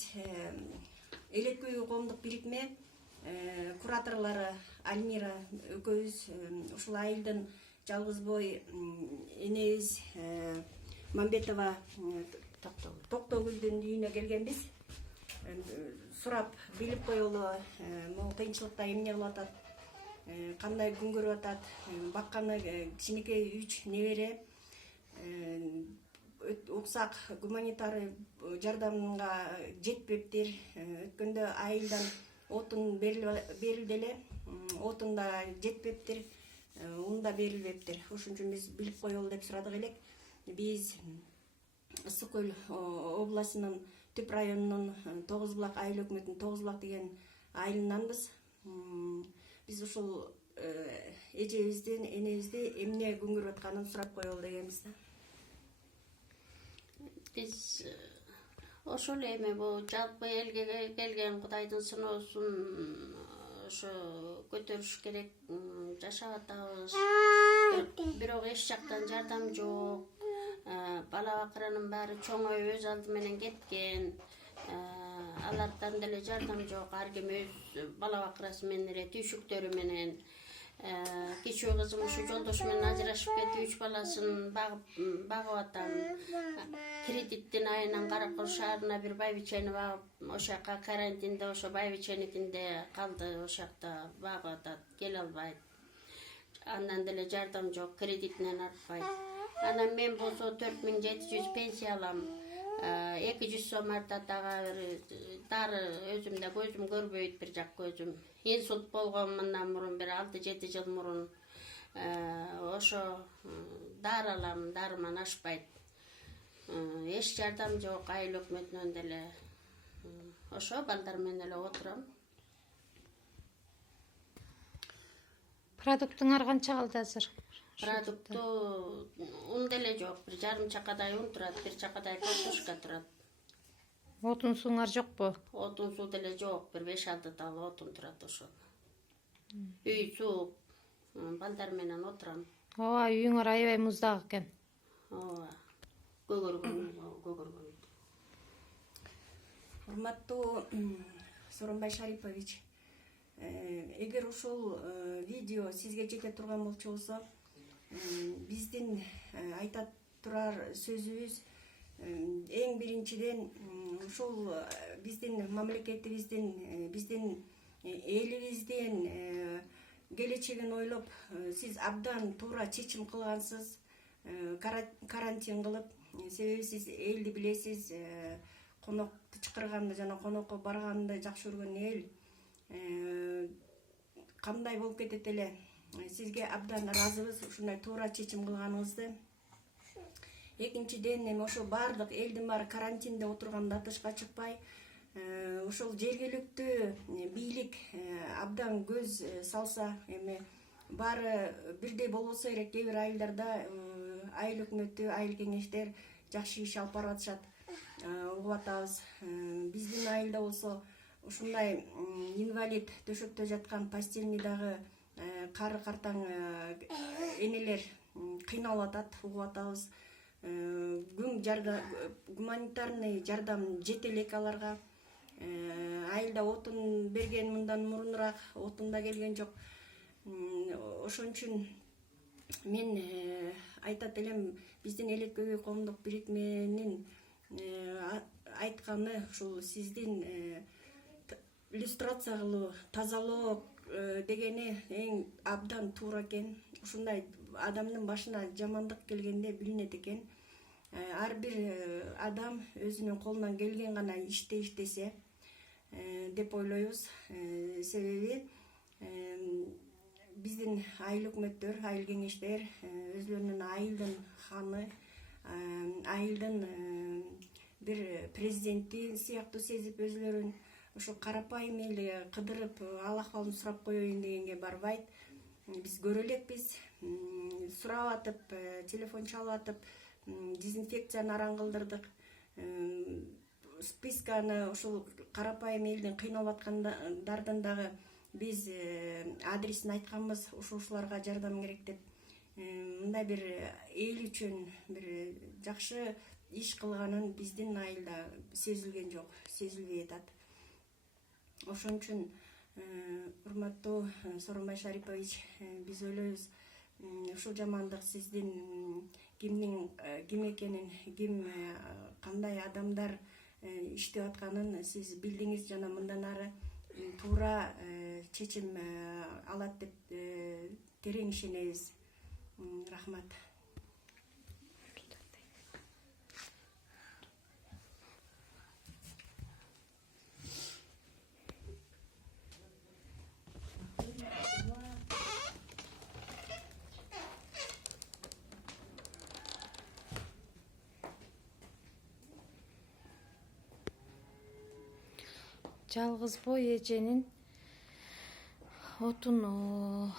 биз Элек үй коомдук бирикме кураторлору Альмира экөөбүз ушул айылдын жалгыз бой энебиз Мамбетова Токтогүлдүн үйүнө келгенбиз. Сурап билип коелу, могу кыйынчылыкта эмне кылып атат, кандай күн көрүп атат, бакканы кичинекей 3 небере. Уксак гуманитарий жардамга жетпептир. Өткөндө айылдан отун берилди эле, отун да жетпептир, ун да берилбептир. Ошон үчүн биз билип коелу деп сурадык элек. Биз Ысык Көл областынын Түп районунун Тогуз Булак айыл өкмөтүнүн Тогуз Булак деген айылынанбыз. Биз ушул эжебиздин, энебизди эмне күн көрүп атканын сурап коелу дегенбиз да. Биз ошол эми бул жалпы элге келген Кудайдын сыноосун ошо көтөрүш керек, жашап атабыз. Бирок эч жактан жардам жок. Бала бакыранын баары чоңоюп өз алды менен кеткен. Алардан деле жардам жок. Ар ким өз бала бакырасы менен эле түйшүктөрү менен. Кичүү кызым ушу жолдошу менен ажырашып кетип 3 баласын багып атам. Кредиттин айынан Каракөл шаарына бир байбичени багып, ошо жака карантинде ошо байбиченикинде калды, ошо жакта багып атат, келе албайт. Андан деле жардам жок, кредитинен артпайт. Анан мен болсо 4700 пенсия алам. 200 сом артат, ага дары өзүмдө көзүм көрбөйт, бир жак көзүм. Инсульт болгон мындан мурун бир 6-7 жыл мурун. Ошо дары алам, дарыман ашпайт. Эч жардам жок айыл өкмөтүнөн деле. Ошо балдар менен эле отурам. Продуктуңар канча калды азыр? Продукту ун деле жок, бир жарым чакадай ун турат, бир чакадай картошка турат. Отун сууңар жокпу? Отун суу деле жок, бир 5-6 тал отун турат ошо. Үй суук, балдар менен отурам. Ооба, үйүңөр аябай муздак экен. Ооба. Көгөргөн. Урматтуу Сооронбай Шарипович, эгер ушул видео сизге жете турган болчу болсо, биздин айта турар сөзүбүз эң биринчиден ушул биздин мамлекетибиздин, биздин элибиздин келечегин ойлоп, сиз абдан туура чечим кылгансыз, карантин кылып, себеби сиз элди билесиз, конокду чакырганды жана конокко барганды жакшы көргөн эл кандай болуп кетет эле. Сизге абдан ыраазыбыз ушундай туура чечим кылганыңызды. Экинчиден, эми ошо баардык элдин баары карантинде отурганда тышка чыкпай, ошол жергиликтүү бийлик абдан көз салса, эми баары бирдей болбосо керек. Кээ бир айылдарда айыл өкмөтү, айыл кеңештер жакшы иш алып барып атышат, угуп атабыз. Биздин айылда болсо ушундай инвалид төшөктө жаткан постельный дагы кары картаң энелер кыйналып атат, угуп атабыз. Гуманитарный жардам жете элек аларга. Айылда отун берген мындан мурунураак, отун да келген жок. Ошон үчүн мен айтат элем, биздин Элек үй коомдук бирикменин айтканы ушул сиздин иллюстрация кылуу, тазалоо дегени эң абдан туура экен. Ушундай адамдын башына жамандык келгенде билинет экен. Ар бир адам өзүнүн колунан келген гана иштесе деп ойлойбуз. Себеби биздин айыл өкмөттөр, айыл кеңештер өзүлөрүнүн айылдын ханы, айылдын бир президенти сыяктуу сезип, өзүлөрүн ошо карапайым эле кыдырып, ал акыбалын сурап коеюн дегенге барбайт. Биз көрө элекпиз, сурап атып, телефон чалып атып, дезинфекцияны араң кылдырдык. Списканы ошол карапайым элдин кыйналып аткандардын дагы биз адресин айтканбыз, ушуларга жардам керек деп. Мындай бир эл үчүн бир жакшы иш кылганын биздин айылда сезилген жок, сезилбей атат. Ошон үчүн урматтуу Сооронбай Шарипович, биз ойлойбуз, ушул жамандык сиздин ким экенин, кандай адамдар иштеп атканын сиз билдиңиз жана мындан ары туура чечим алат деп терең ишенебиз. Рахмат. Жалгыз бой эженин отуну